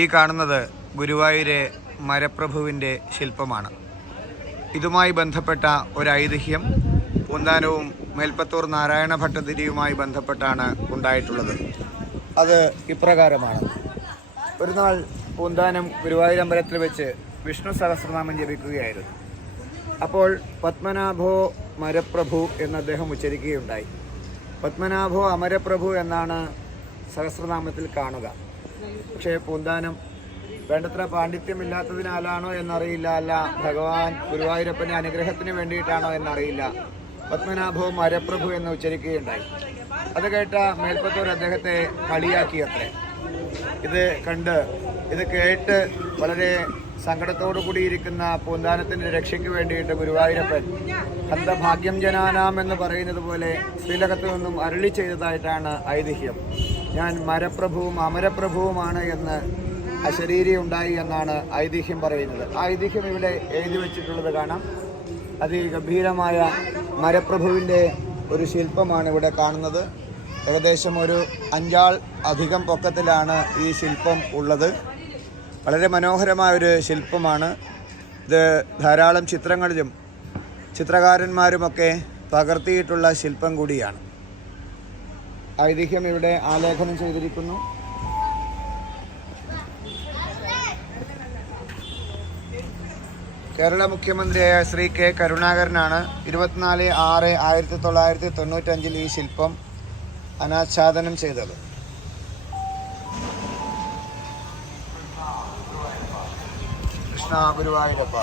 ഈ കാണുന്നത് ഗുരുവായൂരെ മരപ്രഭുവിൻ്റെ ശില്പമാണ്. ഇതുമായി ബന്ധപ്പെട്ട ഒരു ഐതിഹ്യം പൂന്താനവും മേൽപ്പത്തൂർ നാരായണ ഭട്ടതിരിയുമായി ബന്ധപ്പെട്ടാണ് ഉണ്ടായിട്ടുള്ളത്. അത് ഇപ്രകാരമാണ്. ഒരു നാൾ പൂന്താനം ഗുരുവായൂരമ്പലത്തിൽ വെച്ച് വിഷ്ണു സഹസ്രനാമം ജപിക്കുകയായിരുന്നു. അപ്പോൾ പത്മനാഭോ മരപ്രഭു എന്ന് അദ്ദേഹം ഉച്ചരിക്കുകയുണ്ടായി. പത്മനാഭോ അമരപ്രഭു എന്നാണ് സഹസ്രനാമത്തിൽ കാണുക. പക്ഷേ പൂന്താനം വേണ്ടത്ര പാണ്ഡിത്യമില്ലാത്തതിനാലാണോ എന്നറിയില്ല, അല്ല ഭഗവാൻ ഗുരുവായൂരപ്പൻ്റെ അനുഗ്രഹത്തിന് വേണ്ടിയിട്ടാണോ എന്നറിയില്ല, പത്മനാഭോ മരപ്രഭു എന്ന് ഉച്ചരിക്കുകയുണ്ടായി. അത് കേട്ട മേൽപ്പത്തൂർ അദ്ദേഹത്തെ കളിയാക്കിയത്രേ. ഇത് കേട്ട് വളരെ സങ്കടത്തോടു കൂടിയിരിക്കുന്ന പൂന്താനത്തിൻ്റെ രക്ഷയ്ക്ക് വേണ്ടിയിട്ട് ഗുരുവായൂരപ്പൻ ഹന്തഭാഗ്യം ജനാനാം എന്ന് പറയുന്നത് പോലെ ശ്രീലകത്ത് നിന്നും അരുളി ചെയ്തതായിട്ടാണ് ഐതിഹ്യം. ഞാൻ മരപ്രഭുവും അമരപ്രഭുവുമാണ് എന്ന് അശരീരി ഉണ്ടായി എന്നാണ് ഐതിഹ്യം പറയുന്നത്. ആ ഐതിഹ്യം ഇവിടെ എഴുതി വച്ചിട്ടുള്ളത് കാണാം. അതിഗംഭീരമായ മരപ്രഭുവിൻ്റെ ഒരു ശില്പമാണ് ഇവിടെ കാണുന്നത്. ഏകദേശം ഒരു 5 ആൾ അധികം പൊക്കത്തിലാണ് ഈ ശില്പം ഉള്ളത്. വളരെ മനോഹരമായൊരു ശില്പമാണ് ഇത്. ധാരാളം ചിത്രങ്ങളിലും ചിത്രകാരന്മാരുമൊക്കെ പകർത്തിയിട്ടുള്ള ശില്പം കൂടിയാണ്. ഐതിഹ്യം ഇവിടെ ആലേഖനം ചെയ്തിരിക്കുന്നു. കേരള മുഖ്യമന്ത്രിയായ ശ്രീ കെ കരുണാകരനാണ് 24/6/1995 ഈ ശില്പം അനാച്ഛാദനം ചെയ്തത്. കൃഷ്ണ ഗുരുവായൂരപ്പ.